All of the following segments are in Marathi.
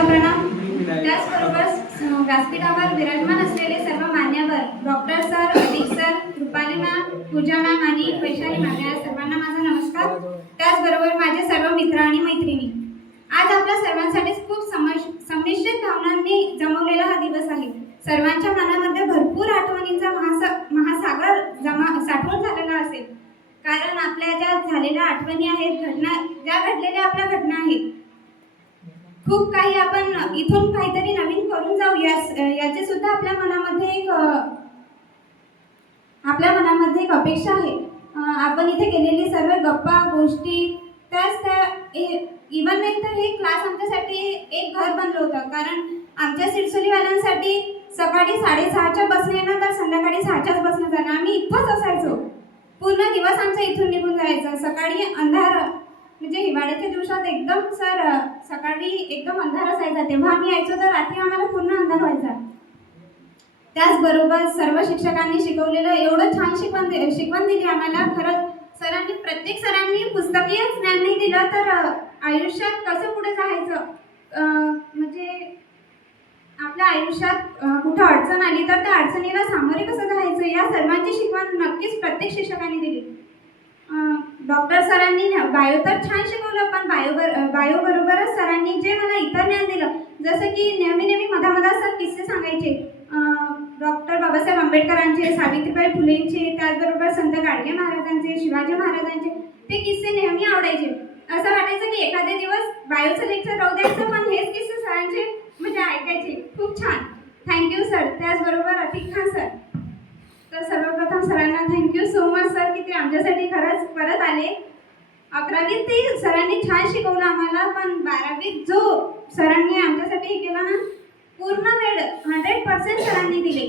माझा प्रणाम. त्याचबरोबर व्यासपीठावर विराजमान असलेले सर्व मान्यवर डॉक्टर सर, अधिक सर, रुपाली मॅम, पूजा मॅम आणि वैशाली मॅम या सर्वांना माझा नमस्कार. त्याचबरोबर माझे सर्व मित्र आणि मैत्रिणी, आज आपल्या सर्वांसाठी खूप संमिश्रित भावनांनी जमवलेला हा दिवस आहे. सर्वांच्या मनामध्ये भरपूर आठवणींचा महासागर साठवून झालेला असेल, कारण आपल्या ज्या झालेल्या आठवणी आहेत, ज्या घडलेल्या आपल्या घटना आहेत, खूप काही आपण इथून काहीतरी नवीन करून जाऊ याची सुद्धा आपल्या मनामध्ये एक अपेक्षा आहे. आपण इथे केलेली सर्व गप्पा गोष्टी त्या इव्हन नाही तर हे क्लास आमच्यासाठी एक घर बनलं होतं, कारण आमच्या सिडसोलीवाल्यांसाठी सकाळी 6:30च्या बसने येणं तर संध्याकाळी 6च्याच बसने जाणं. आम्ही इथंच असायचो, पूर्ण दिवस आमचा इथून निघून जायचा. सकाळी अंधार म्हणजे हिवाळ्याच्या दिवसात एकदम सकाळी एकदम अंधार असायचा, तेव्हा आम्ही यायचो तर रात्री आम्हाला पूर्ण अंधार व्हायचा. त्याचबरोबर सर्व शिक्षकांनी शिकवलेलं एवढं छान शिकवण दिली आम्हाला. खरंच प्रत्येक सरांनी पुस्तकीय ज्ञान नाही दिलं तर आयुष्यात कसं पुढे जायचं, म्हणजे आपल्या आयुष्यात कुठं अडचण आली तर त्या अडचणीला सामोरे कसं जायचं या सर्वांची शिकवण नक्कीच प्रत्येक शिक्षकांनी दिली. डॉक्टर सरांनी बायो तर छान शिकवलं, पण बायो बरोबरच सरांनी जे मला इतर ज्ञान दिलं, जसं की नेहमी मधामधात सर किस्से सांगायचे. डॉक्टर बाबासाहेब आंबेडकरांचे, सावित्रीबाई फुलेंचे, त्याचबरोबर संत गाडगे महाराजांचे, शिवाजी महाराजांचे ते किस्से नेहमी आवडायचे. असं वाटायचं की एखादे दिवस बायोचं लेक्चर राहू द्यायचं, पण हेच किस्से सरांचे म्हणजे ऐकायचे. खूप छान, थँक्यू सर. त्याचबरोबर अतिक खान सर, तर सर्वप्रथम सरांना थँक्यू सो मच सर की ते आमच्यासाठी खरंच परत आले. 11वीत ते सरांनी छान शिकवलं आम्हाला, पण 12वीत जो सरांनी आमच्यासाठी केला ना, पूर्ण वेळ 100% सरांनी दिले.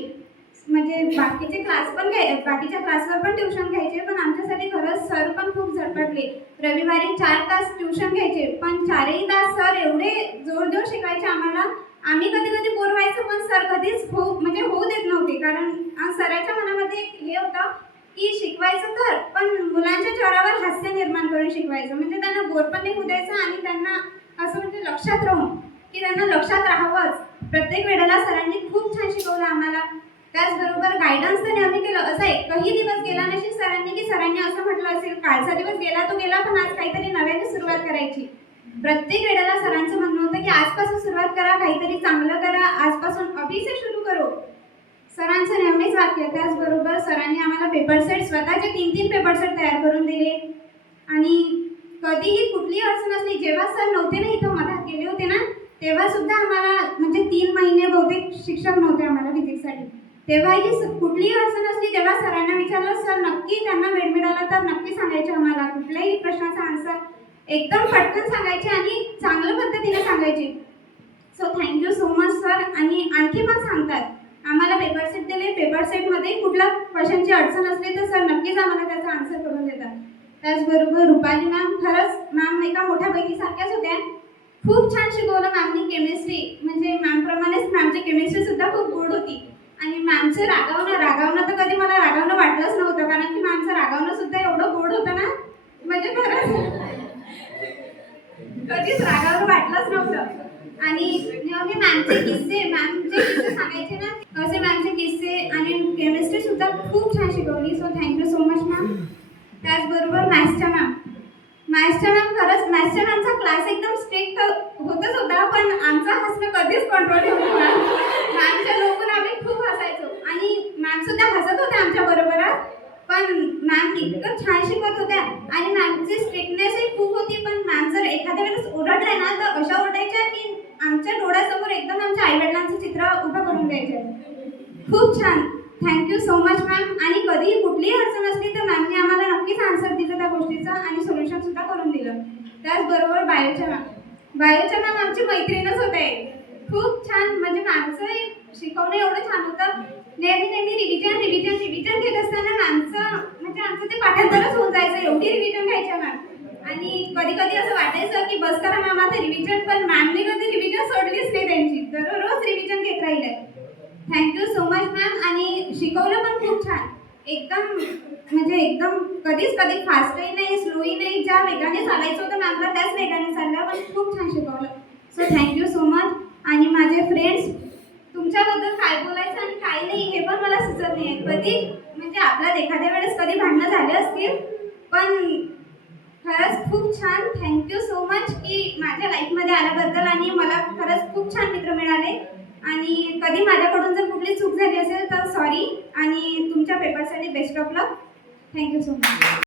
म्हणजे बाकीच्या क्लासवर पण ट्युशन घ्यायचे, पण आमच्यासाठी खरंच सर पण खूप झटपटले. रविवारी 4 तास ट्युशन घ्यायचे, पण 4ही तास सर एवढे जोर शिकवायचे आम्हाला. आम्ही कधी बोर व्हायचं, पण सर कधीच होऊ देत नव्हते, कारण सरांच्या मनामध्ये एक हे होतं की शिकवायचं तर, पण मुलांच्या चेहऱ्यावर हास्य निर्माण करून शिकवायचं, म्हणजे त्यांना बोर पण नाही होऊ द्यायचं आणि त्यांना असं म्हणजे लक्षात राहून की त्यांना लक्षात राहावंच. प्रत्येक वेळेला सरांनी खूप छान शिकवलं आम्हाला. त्याचबरोबर गायडन्स तर नेहमी केलं. असा एकही दिवस गेला नसेल सरांनी असं म्हटलं असेल कालचा दिवस गेला तो गेला, पण आज काहीतरी नव्याने सुरुवात करायची. प्रत्येक वेळेला सरांचं म्हणणं होतं की आजपासून सुरुवात करा, काहीतरी चांगलं करा, आजपासून अभी से सुरू करो, सरांचं नेहमीच वाक्य. त्याचबरोबर सरांनी आम्हाला पेपर सेट स्वतःचे 3 पेपर सेट तयार करून दिले. आणि कधीही कुठली अडचण असली, जेव्हा सर नव्हते ना इथं मदत केले होते ना, तेव्हा सुद्धा आम्हाला म्हणजे 3 महिने बहुतेक शिक्षक नव्हते आम्हाला फिजिक्ससाठी, तेव्हाही कुठलीही अडचण असली तेव्हा सरांना विचारलं, सर नक्की त्यांना वेळ मिळाला तर नक्की सांगायचे आम्हाला. कुठल्याही प्रश्नाचा आन्सर एकदम पटकन सांगायचे आणि चांगल्या पद्धतीने सांगायचे. So thank you so much sir. आणि आणखी पण सांगतात, आम्हाला पेपर सेट दिले, पेपर सेटमध्ये कुठल्या क्वेश्चनची अडचण असली तर सर नक्कीच आम्हाला त्याचा आन्सर करून देतात. त्याचबरोबर रुपाली मॅम, खरंच मॅम एका मोठ्या बहिणीसारख्याच होत्या. खूप छान शिकवलं मॅमनी केमिस्ट्री, म्हणजे मॅमप्रमाणेच मॅमची केमिस्ट्री सुद्धा खूप गोड होती. आणि मॅमचं रागावणं तर कधी मला रागावणं वाटलंच नव्हतं, कारण की मॅमचं रागावणं सुद्धा एवढं गोड होतं ना, म्हणजे खरंच कधीच रागावणं वाटलंच नव्हतं. आणि नेहमी मॅमचे किस्से सांगायचे ना, असे मॅमचे किस्से. आणि केमिस्ट्री सुद्धा खूप छान शिकवली. So thank you so much ma'am. त्याचबरोबर मॅथ्सच्या मॅम, खरंच मॅथ्सच्या मॅमचा क्लास एकदम स्ट्रिक्ट होतच होता, पण आमचा हसणं कधीच कंट्रोल होत नव्हता. मॅमच्या लोकून आम्ही खूप हसायचो आणि मॅम सुद्धा हसत होत्या आमच्या बरोबरच. पण मॅम इतकं छान शिकवत होत्या आणि मॅमची स्ट्रिक्टनेसही खूप होती. पण मॅम जर एखाद्या वेळेस ओरडल्या ना, तर अशा ओरडायच्या की आमच्या डोळ्यासमोर एकदम आमच्या आईवडिलांचं चित्र उभं करून द्यायचं. खूप छान, थँक्यू सो मच मॅम. आणि कधीही कुठलीही अडचण असली तर मॅमने आम्हाला नक्कीच आन्सर दिलं त्या गोष्टीचं आणि सोल्युशन सुद्धा करून दिलं. त्याचबरोबर बायोच्या मॅम आमची मैत्रीणच होते. खूप छान, म्हणजे मॅमचं शिकवणं एवढं छान होतं. नेहमी रिव्हिजन घेत असताना आमचं ते पाठांतरच होऊन जायचं, एवढी रिव्हिजन घ्यायच्या मॅम. आणि कधी असं वाटायचं की बस करा मॅम आता रिव्हिजन, पण मॅमने कधी रिव्हिजन सोडलीच नाही त्यांची, दररोज रिव्हिजन घेत राहिले. Thank you so much ma'am. आणि शिकवलं पण खूप छान, एकदम कधी फास्टही नाही स्लोही नाही, ज्या वेगाने चालायचं होतं मॅमला त्याच वेगाने चाललं, पण खूप छान शिकवलं. So thank you so much. वाटत नाही. कधी म्हणजे आपल्याला एखाद्या वेळेस कधी भांडणं झाले असतील, पण खरंच खूप छान. थँक्यू सो मच की माझ्या लाईफमध्ये आल्याबद्दल, आणि मला खरंच खूप छान मित्र मिळाले. आणि कधी माझ्याकडून जर कुठली चूक झाली असेल तर सॉरी, आणि तुमच्या पेपरसाठी best of luck. Thank you so much.